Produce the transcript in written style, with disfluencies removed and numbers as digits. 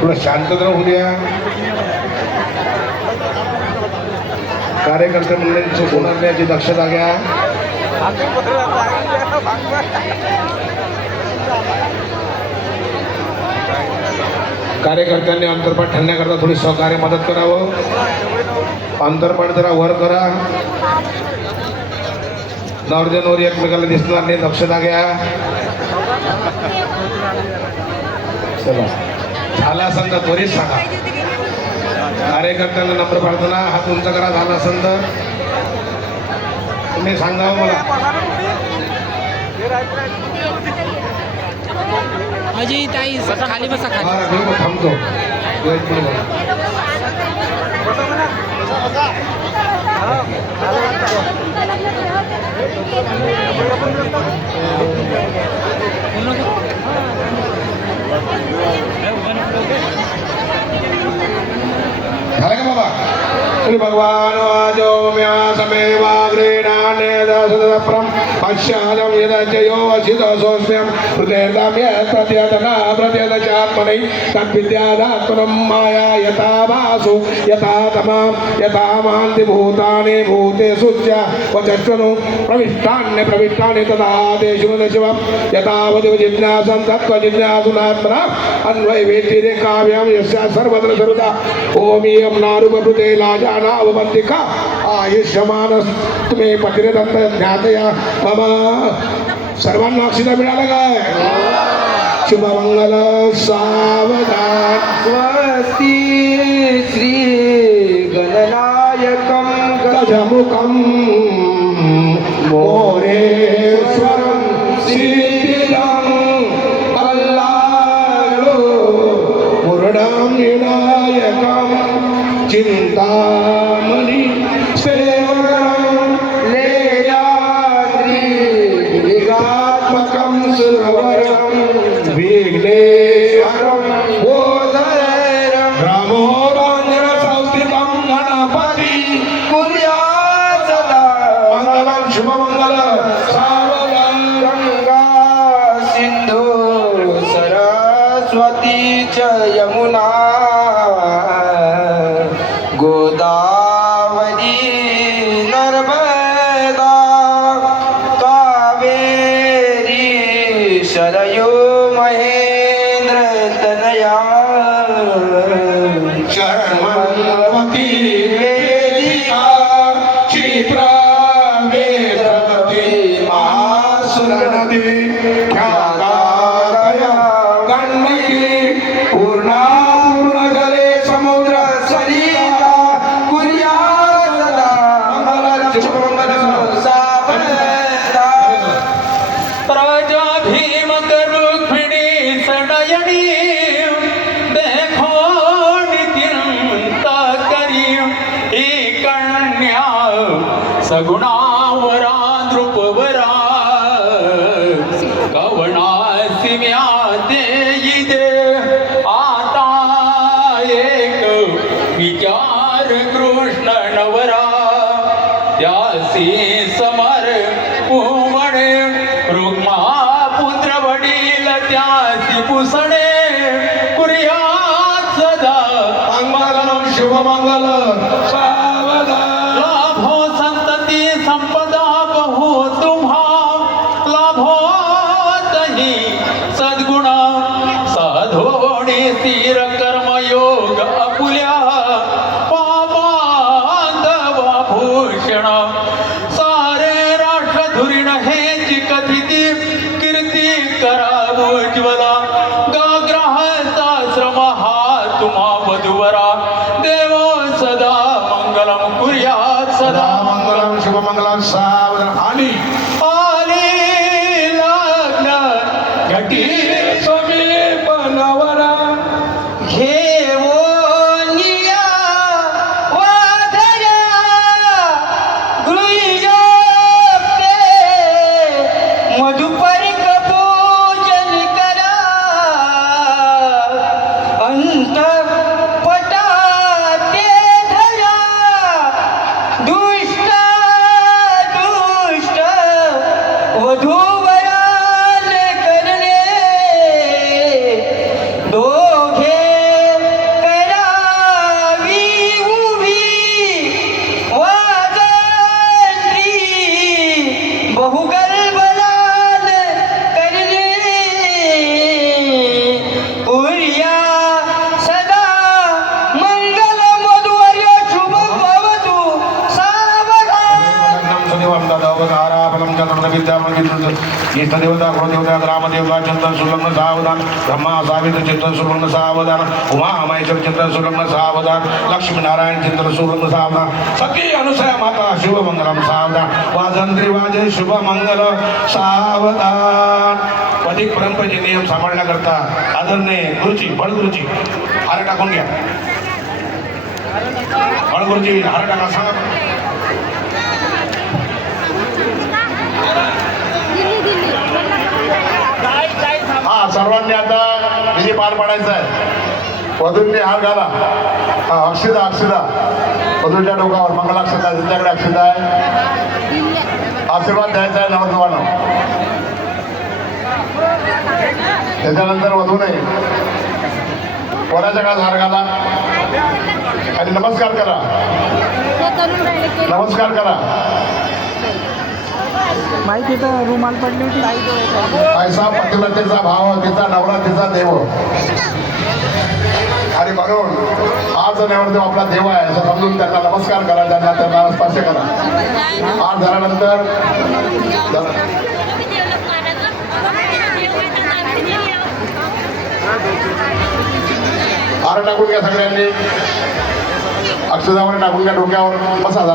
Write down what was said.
थोडं शांतता होऊ द्या. कार्यकर्ते मंडळींची बोलण्याची दक्षता घ्या. कार्यकर्त्यांनी अंतरपाठ ठेवण्याकरता थोडी सहकार्य मदत करावं. अंतरपाठ जरा वर करा. नवरदेवावर एकमेकाला दिसणार नाही, दक्षता घ्या. चला झाला असेल तर त्वरित सांगा. कार्यकर्त्यांना नंबर प्रार्थना, हात उंच करा. झाला असेल तर तुम्ही सांगावं मला. अजय ताई खाली बसा. खाली मी थांबतो. झालं का बाबा? श्री भगवान वाजो म्या समेवाग्रेणान्यदसदप्रम पश्चादं यदजयो वसितसोऽस्म्यं हृदयदाम्य प्रत्यदना प्रत्यदचात्मनै तद्विद्यादात्मनं माया यथा वासु यथा तमां यथा मान्ति भूतानि भूतेषु च वचस्वनु प्रविष्टानि तथा तेषु शिवं यथावदेव जिज्ञासं तत्त्वजिज्ञासुनात्मना अन्वयवेत्तिरे काव्यं यस्य सर्वत्र सर्वदा ओमियं नारुपभृते लाजानावबन्तिका आयुष्यमानस्त्मे पतिरदन्त ज्ञातया मम. सर्वांना अक्षता मिळाला काय? शुभमंगल सावधान. स्वस्ति श्री गणनायकं गजमुखं मोरेश्वरं सिद्धिदं अल्लालो मुरडं विनायकं चिंतामणि सेवकं लेयाद्रिगात्मकं सुरवरं विघ्नेश्वरं बोधरं रामोराञ्जनसंस्थितं गणपति कुर्यात् सदा मंगलं शुभमंगलं सावधान. गंगा सिंधु सरस्वती च यमुना गोदावरी नर्मदा कावेरी शरयो महेंद्र तनया शर्मवती वेदिका क्षिप्रा वेदवती महासुरनदी ख्यातादया गण्डकी पूर्णा पूर्णजले समुद्र सरिता कुर्यात् सदा मंगलं शुभमंगलं सावधान. प्रजा भीमक रुक्मिणी सडयणी देखो नित्यंता करी ही कन्या सगुणावरा नृपवरा कवनासी म्या देई दे आता एक विचार कृष्ण नवरा त्यासी समर उमणे रुक्मा पुत्र वडील त्यासी पुसणे कुर्यात् सदा मंगलं शुभमंगलं सावधान. लाभो संतती संपदा बहु तुम्हा लाभो तही सद्गुण साधोणे स्थिर कर्मयोग अपुल्या पापांधवा भूषण सारे राष्ट्र धुरीण हेची कथिती कीर्ती करावोज्वला गाग्रहस्ताश्रम हा तुम्हा वधुवरा देवो सदा मंगलम कुर्यात् सदा मंगलं शुभमंगलं सावधान. आणि आले लग्न घटी समीप नवरा विद्यामन इष्टदेवता गुरुदेवता ग्रामदेवता चिंतन सुलग्न सावधान ब्रह्मा सावित्र चिंतन सुलग्न सावधान उमा महेश्वर चिंतन सुलग्न सावधान लक्ष्मी नारायण चिंतन सुलग्न सावधान सखी अनुसया माता शुभ मंगलम सावधान वाजंत्री वाजे शुभ मंगल सावधान अधिक परंपरेचे नियम सांभाळण्याकरता आदरणीय गुरुजी बळगुरुजी हार टाकून घ्या बळगुरुजी हार टाका सांगा हा सर्वांनी आता विधी पार पाडायचा आहे वधूंनी हार घाला हा अक्षिदा अक्षिदा वधूच्या डोकावर मंगलाक्षता त्यांच्याकडे अक्षिदा आहे आशीर्वाद द्यायचा आहे नवरदेवानं त्याच्यानंतर वधूने वराच्या काळात हार घाला आणि नमस्कार करा नमस्कार करा माहिती तर रुमाल पडली होती ऐसा पतिव्रतेचा भाव तिचा नवरा तिचा देव आणि म्हणून आज नवरदेव आपला देव आहे असं समजून त्यांना नमस्कार करा त्यांना स्पर्श करा आज झाल्यानंतर हार टाकून घ्या सगळ्यांनी अक्षदावर टाकून घ्या डोक्यावर बसा झाला